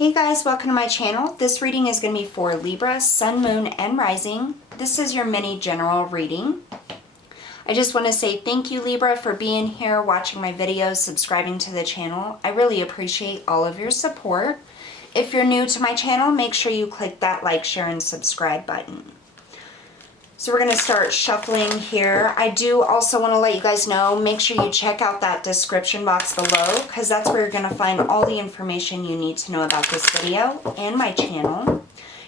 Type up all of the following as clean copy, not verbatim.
Hey guys, welcome to my channel. This reading is going to be for Libra, Sun, Moon, and Rising. This is your mini general reading. I just want to say thank you, Libra, for being here, watching my videos, subscribing to the channel. I really appreciate all of your support. If you're new to my channel, make sure you click that like, share, and subscribe button. So we're going to start shuffling here. I do also want to let you guys know, make sure you check out that description box below, because that's where you're going to find all the information you need to know about this video and my channel.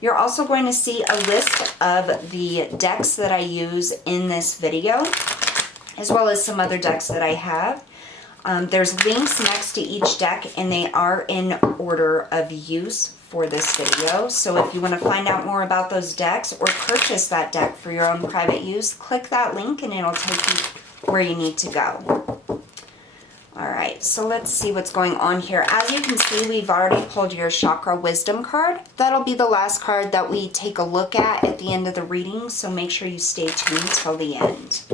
You're also going to see a list of the decks that I use in this video, as well as some other decks that I have. There's links next to each deck, and they are in order of use for this video. So if you want to find out more about those decks or purchase that deck for your own private use, click that link and it'll take you where you need to go. Alright, so let's see what's going on here. As you can see, we've already pulled your Chakra Wisdom card. That'll be the last card that we take a look at the end of the reading, so make sure you stay tuned till the end.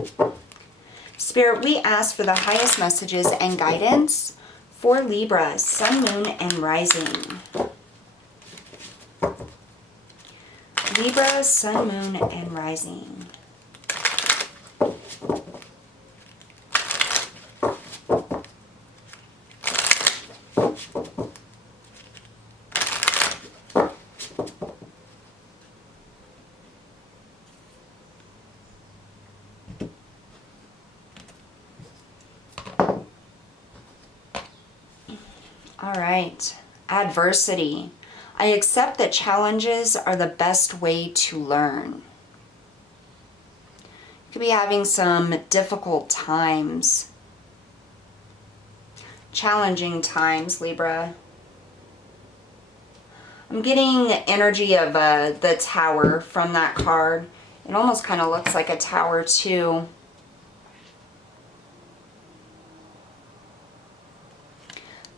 Spirit, we ask for the highest messages and guidance for Libra, Sun, Moon, and Rising. Libra, Sun, Moon, and Rising. All right, adversity. I accept that challenges are the best way to learn. You could be having some difficult times. Challenging times, Libra. I'm getting energy of the Tower from that card. It almost kind of looks like a tower too.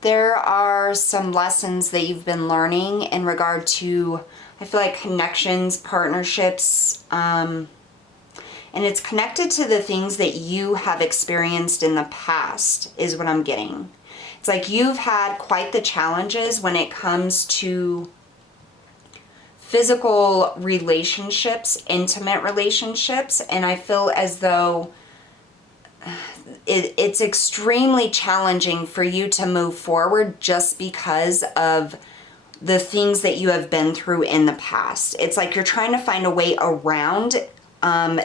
There are some lessons that you've been learning in regard to, I feel like, connections, partnerships, and it's connected to the things that you have experienced in the past is what I'm getting. It's like you've had quite the challenges when it comes to physical relationships, intimate relationships, and I feel as though it's extremely challenging for you to move forward just because of the things that you have been through in the past. It's like you're trying to find a way around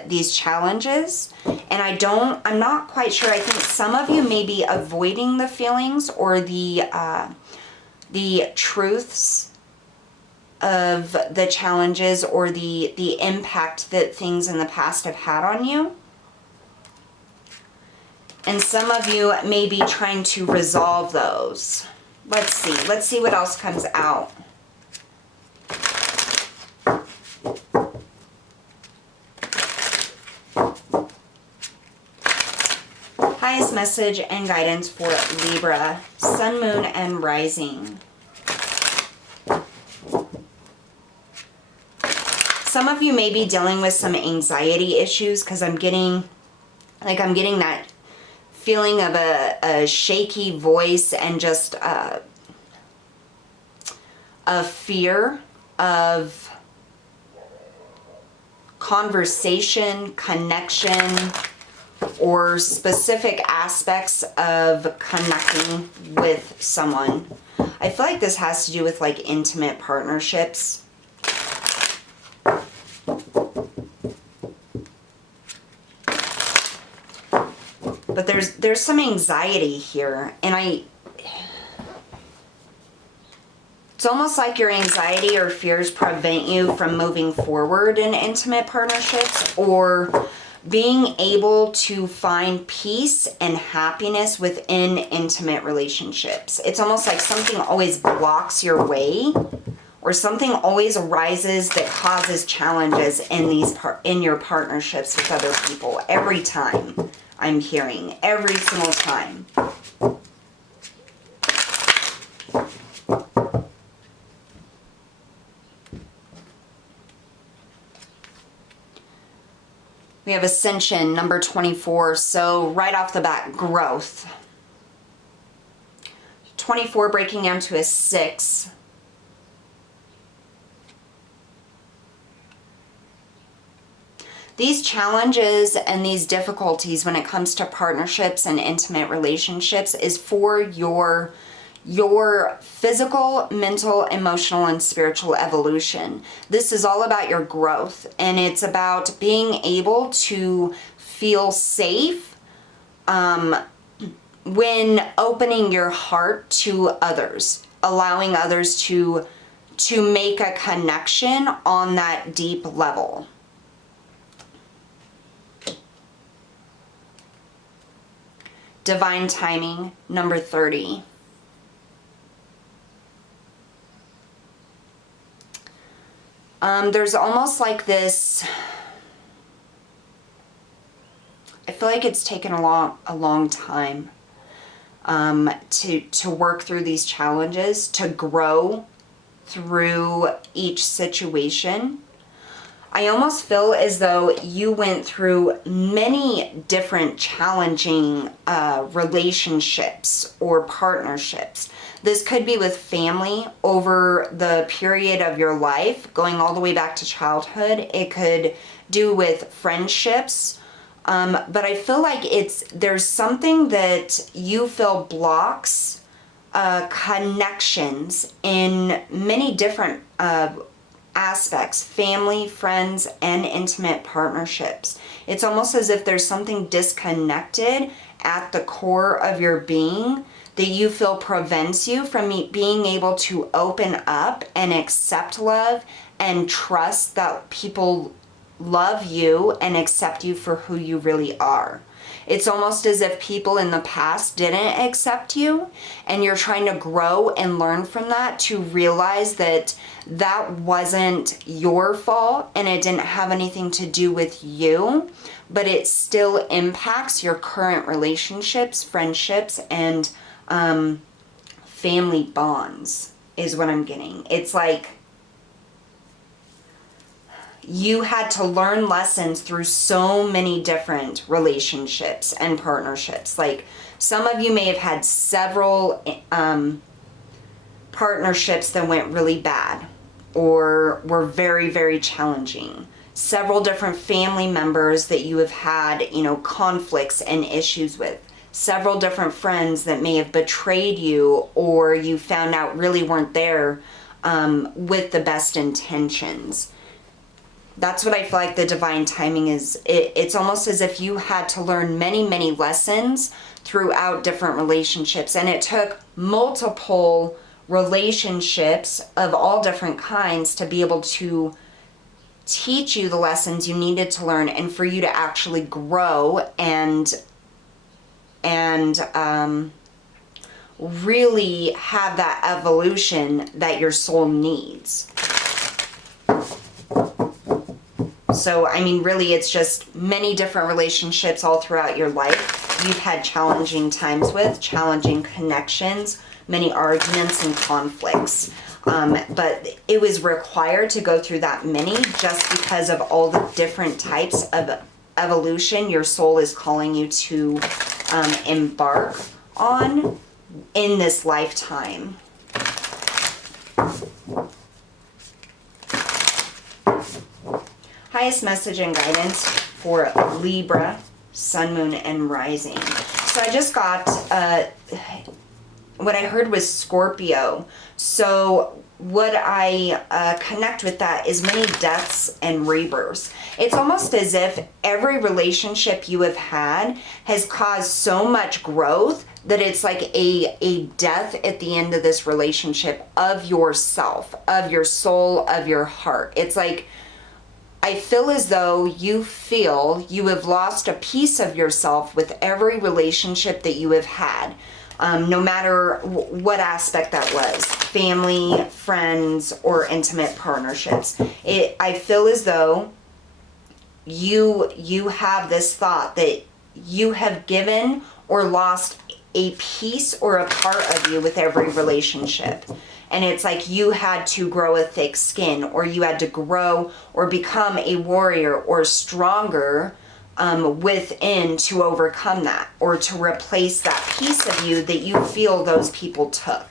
these challenges, and I'm not quite sure. I think some of you may be avoiding the feelings or the truths of the challenges or the impact that things in the past have had on you. And some of you may be trying to resolve those. Let's see what else comes out. Highest message and guidance for Libra, Sun, Moon, and Rising. Some of you may be dealing with some anxiety issues, because I'm getting that feeling of a shaky voice and just a fear of conversation, connection, or specific aspects of connecting with someone. I feel like this has to do with like intimate partnerships. But there's some anxiety here, and it's almost like your anxiety or fears prevent you from moving forward in intimate partnerships or being able to find peace and happiness within intimate relationships. It's almost like something always blocks your way, or something always arises that causes challenges in your partnerships with other people every time. I'm hearing every single time. We have Ascension, number 24. So right off the bat, growth. 24 breaking down to a 6. These challenges and these difficulties when it comes to partnerships and intimate relationships is for your physical, mental, emotional, and spiritual evolution. This is all about your growth, and it's about being able to feel safe when opening your heart to others, allowing others to make a connection on that deep level. Divine timing, number 30. There's almost like this, I feel like it's taken a long time to work through these challenges, to grow through each situation. I almost feel as though you went through many different challenging relationships or partnerships. This could be with family over the period of your life, going all the way back to childhood. It could do with friendships. But I feel like there's something that you feel blocks connections in many different aspects, family, friends, and intimate partnerships. It's almost as if there's something disconnected at the core of your being that you feel prevents you from being able to open up and accept love and trust that people love you and accept you for who you really are. It's almost as if people in the past didn't accept you, and you're trying to grow and learn from that to realize that that wasn't your fault and it didn't have anything to do with you, but it still impacts your current relationships, friendships, and family bonds is what I'm getting. It's like you had to learn lessons through so many different relationships and partnerships. Like some of you may have had several partnerships that went really bad or were very, very challenging. Several different family members that you have had, conflicts and issues with. Several different friends that may have betrayed you or you found out really weren't there with the best intentions. That's what I feel like the divine timing is. It's almost as if you had to learn many, many lessons throughout different relationships. And it took multiple relationships of all different kinds to be able to teach you the lessons you needed to learn and for you to actually grow and really have that evolution that your soul needs. So, really, it's just many different relationships all throughout your life. You've had challenging times with, challenging connections, many arguments and conflicts. But it was required to go through that many just because of all the different types of evolution your soul is calling you to embark on in this lifetime. Highest message and guidance for Libra, Sun, Moon, and Rising. So I just got, what I heard was Scorpio. So what I connect with that is many deaths and rebirths. It's almost as if every relationship you have had has caused so much growth that it's like a death at the end of this relationship of yourself, of your soul, of your heart. It's like, I feel as though you feel you have lost a piece of yourself with every relationship that you have had, no matter what aspect that was, family, friends, or intimate partnerships. I feel as though you have this thought that you have given or lost a piece or a part of you with every relationship. And it's like you had to grow a thick skin, or you had to grow or become a warrior or stronger within to overcome that, or to replace that piece of you that you feel those people took.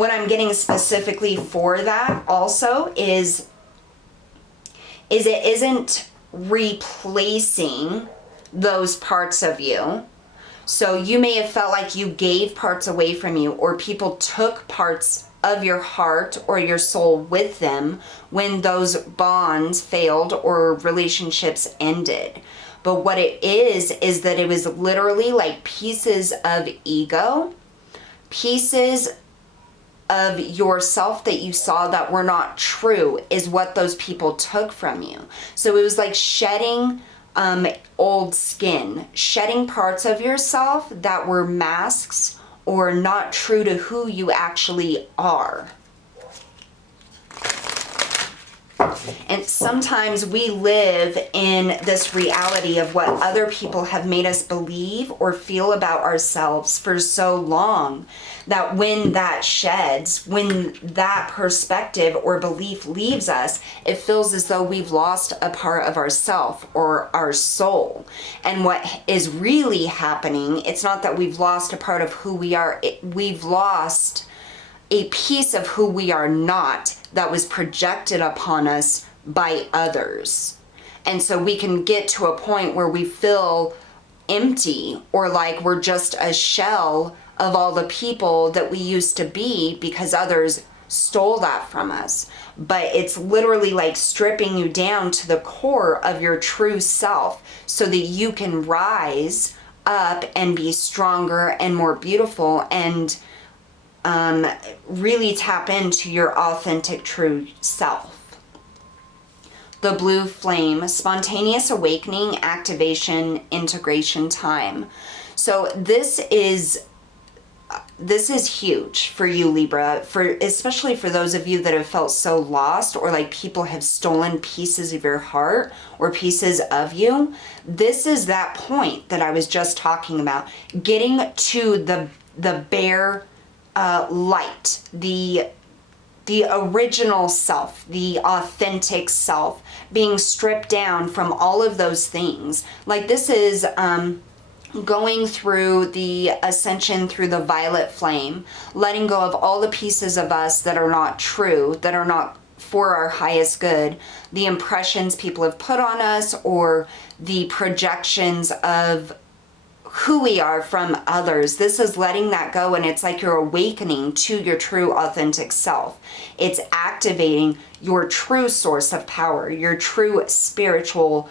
what I'm getting specifically for that also is it isn't replacing those parts of you. So you may have felt like you gave parts away from you, or people took parts of your heart or your soul with them when those bonds failed or relationships ended. But what it is that it was literally like pieces of ego, pieces of yourself that you saw that were not true is what those people took from you. So it was like shedding old skin, shedding parts of yourself that were masks or not true to who you actually are. And sometimes we live in this reality of what other people have made us believe or feel about ourselves for so long that when that sheds, when that perspective or belief leaves us, it feels as though we've lost a part of ourself or our soul. And what is really happening, it's not that we've lost a part of who we are, we've lost a piece of who we are not that was projected upon us by others. And so we can get to a point where we feel empty or like we're just a shell of all the people that we used to be because others stole that from us. But it's literally like stripping you down to the core of your true self so that you can rise up and be stronger and more beautiful and really tap into your authentic true self. The blue flame, spontaneous awakening, activation, integration time. So this is huge for you, Libra, especially for those of you that have felt so lost or like people have stolen pieces of your heart or pieces of you. This is that point that I was just talking about, getting to the bare light, the original self, the authentic self, being stripped down from all of those things. Like this is going through the ascension through the violet flame, letting go of all the pieces of us that are not true, that are not for our highest good, the impressions people have put on us or the projections of who we are from others. This is letting that go, and it's like you're awakening to your true authentic self. It's activating your true source of power, your true spiritual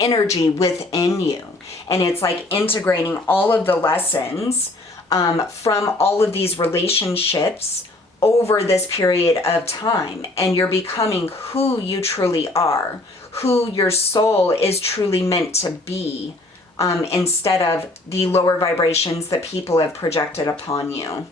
energy within you. And it's like integrating all of the lessons from all of these relationships over this period of time, and you're becoming who you truly are, who your soul is truly meant to be, instead of the lower vibrations that people have projected upon you.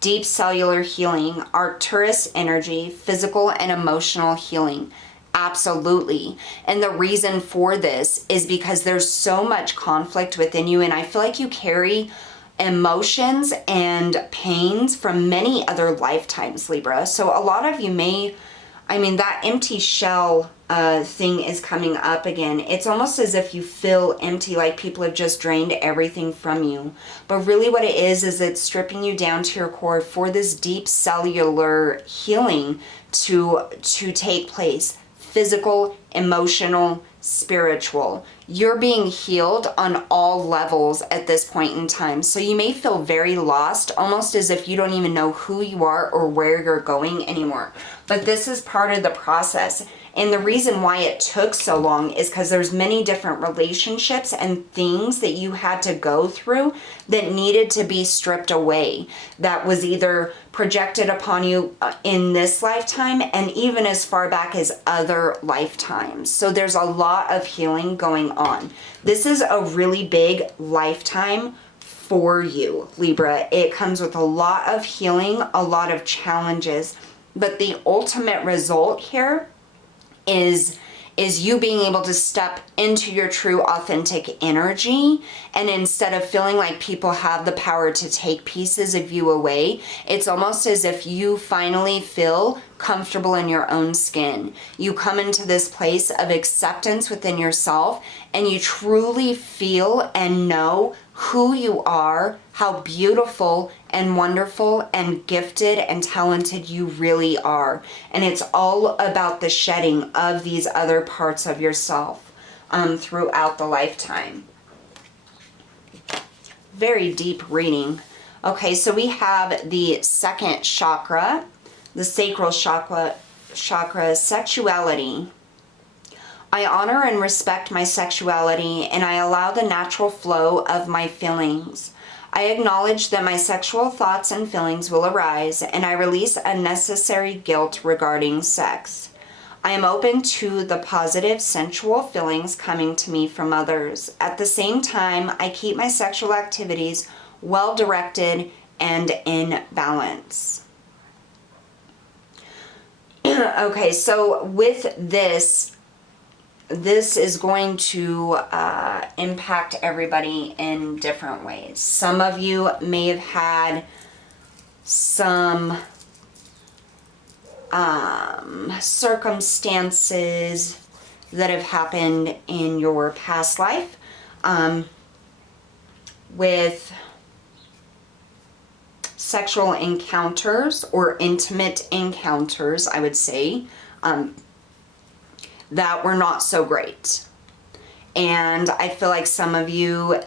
Deep cellular healing, Arcturus energy, physical and emotional healing. Absolutely. And the reason for this is because there's so much conflict within you, and I feel like you carry emotions and pains from many other lifetimes, Libra. So a lot of you that empty shell thing is coming up again. It's almost as if you feel empty, like people have just drained everything from you. But really what it is it's stripping you down to your core for this deep cellular healing to take place. Physical, emotional, spiritual. You're being healed on all levels at this point in time. So you may feel very lost, almost as if you don't even know who you are or where you're going anymore. But this is part of the process. And the reason why it took so long is because there's many different relationships and things that you had to go through that needed to be stripped away. That was either projected upon you in this lifetime and even as far back as other lifetimes. So there's a lot of healing going on. This is a really big lifetime for you, Libra. It comes with a lot of healing, a lot of challenges, but the ultimate result here is you being able to step into your true authentic energy, and instead of feeling like people have the power to take pieces of you away, it's almost as if you finally feel comfortable in your own skin. You come into this place of acceptance within yourself, and you truly feel and know who you are, how beautiful and wonderful and gifted and talented you really are. And it's all about the shedding of these other parts of yourself throughout the lifetime. Very deep reading. Okay, so we have the second chakra, the sacral chakra, sexuality. I honor and respect my sexuality, and I allow the natural flow of my feelings. I acknowledge that my sexual thoughts and feelings will arise, and I release unnecessary guilt regarding sex. I am open to the positive sensual feelings coming to me from others. At the same time, I keep my sexual activities well directed and in balance. Okay, so with this is going to impact everybody in different ways. Some of you may have had some circumstances that have happened in your past life with sexual encounters or intimate encounters, I would say, that were not so great. And I feel like some of you,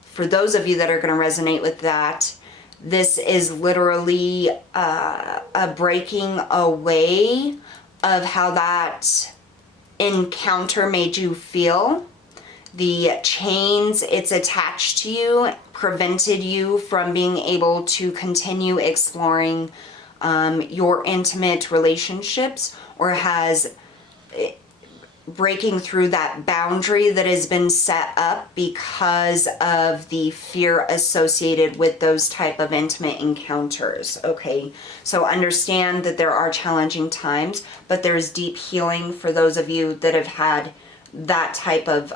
for those of you that are going to resonate with that, this is literally a breaking away of how that encounter made you feel. The chains it's attached to you prevented you from being able to continue exploring your intimate relationships, or has breaking through that boundary that has been set up because of the fear associated with those type of intimate encounters. Okay, so understand that there are challenging times, but there's deep healing for those of you that have had that type of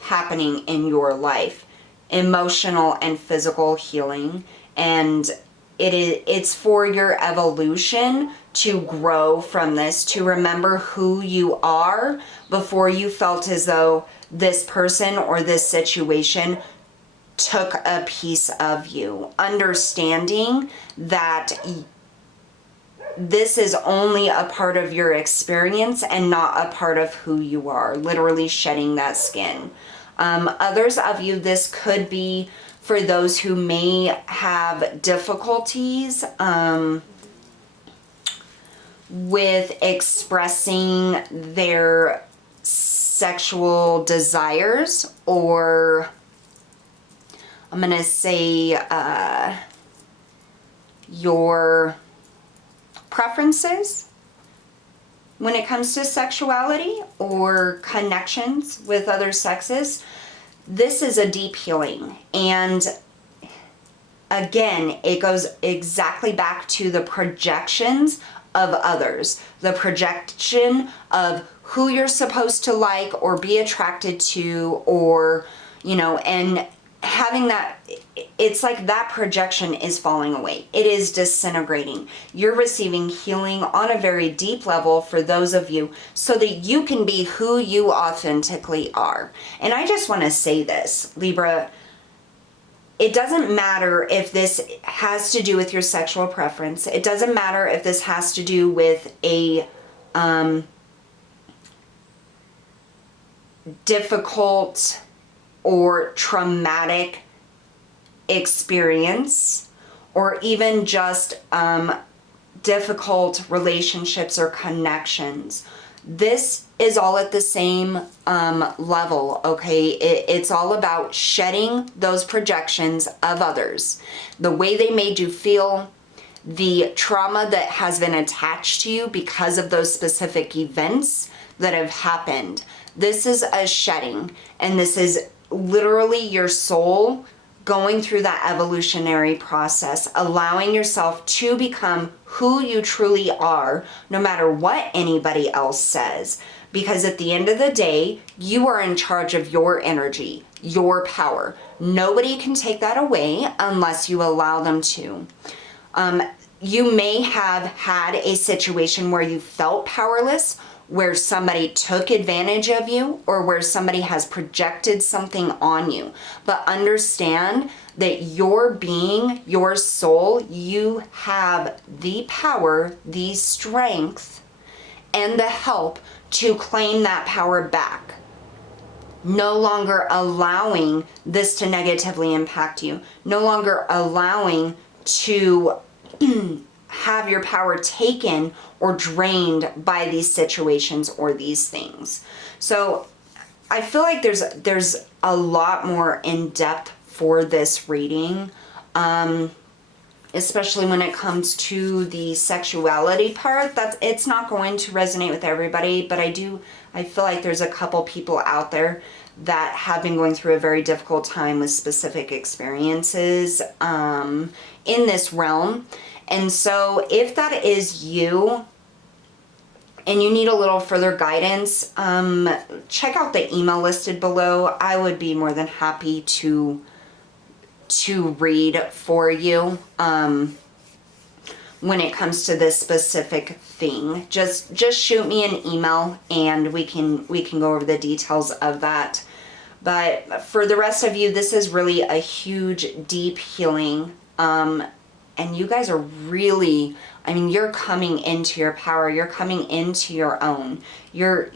happening in your life. Emotional and physical healing, and it's for your evolution to grow from this, to remember who you are before you felt as though this person or this situation took a piece of you. Understanding that this is only a part of your experience and not a part of who you are. Literally shedding that skin. Others of you, this could be for those who may have difficulties with expressing their sexual desires, or I'm going to say your preferences when it comes to sexuality or connections with other sexes. This is a deep healing, and again, it goes exactly back to the projections of others, the projection of who you're supposed to like or be attracted to, or, you know, and having that, it's like that projection is falling away. It is disintegrating. You're receiving healing on a very deep level for those of you, so that you can be who you authentically are. And I just want to say this, Libra, it doesn't matter if this has to do with your sexual preference. It doesn't matter if this has to do with a difficult or traumatic experience, or even just difficult relationships or connections. This is all at the same level, okay? It's all about shedding those projections of others, the way they made you feel, the trauma that has been attached to you because of those specific events that have happened. This is a shedding, and this is literally your soul going through that evolutionary process, allowing yourself to become who you truly are, no matter what anybody else says. Because at the end of the day, you are in charge of your energy, your power. Nobody can take that away unless you allow them to. You may have had a situation where you felt powerless, where somebody took advantage of you, or where somebody has projected something on you. But understand that your being, your soul, you have the power, the strength, and the help to claim that power back. No longer allowing this to negatively impact you. No longer allowing to have your power taken or drained by these situations or these things. So I feel like there's a lot more in depth for this reading, especially when it comes to the sexuality part. It's not going to resonate with everybody, but I feel like there's a couple people out there that have been going through a very difficult time with specific experiences in this realm. And so if that is you and you need a little further guidance, check out the email listed below. I would be more than happy to read for you when it comes to this specific thing. Just shoot me an email and we can go over the details of that. But for the rest of you, this is really a huge, deep healing. And you guys are really, I mean, you're coming into your power. You're coming into your own. You're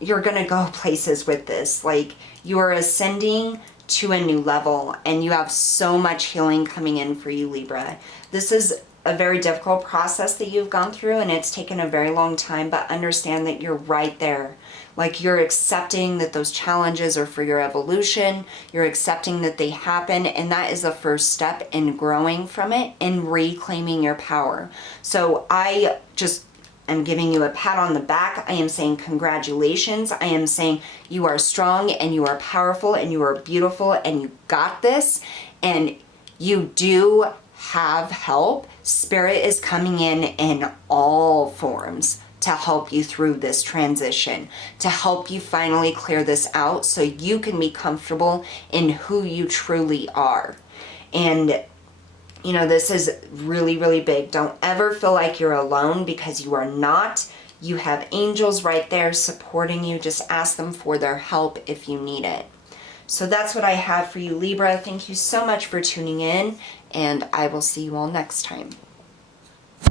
gonna go places with this. Like, you are ascending to a new level, and you have so much healing coming in for you, Libra. This is a very difficult process that you've gone through, and it's taken a very long time, but understand that you're right there. Like, you're accepting that those challenges are for your evolution. You're accepting that they happen, and that is the first step in growing from it and reclaiming your power. So I just am giving you a pat on the back. I am saying congratulations. I am saying you are strong and you are powerful and you are beautiful and you got this, and you do have help. Spirit is coming in all forms to help you through this transition, to help you finally clear this out so you can be comfortable in who you truly are. And you know, this is really, really big. Don't ever feel like you're alone, because you are not. You have angels right there supporting you. Just ask them for their help if you need it. So that's what I have for you, Libra. Thank you so much for tuning in, and I will see you all next time.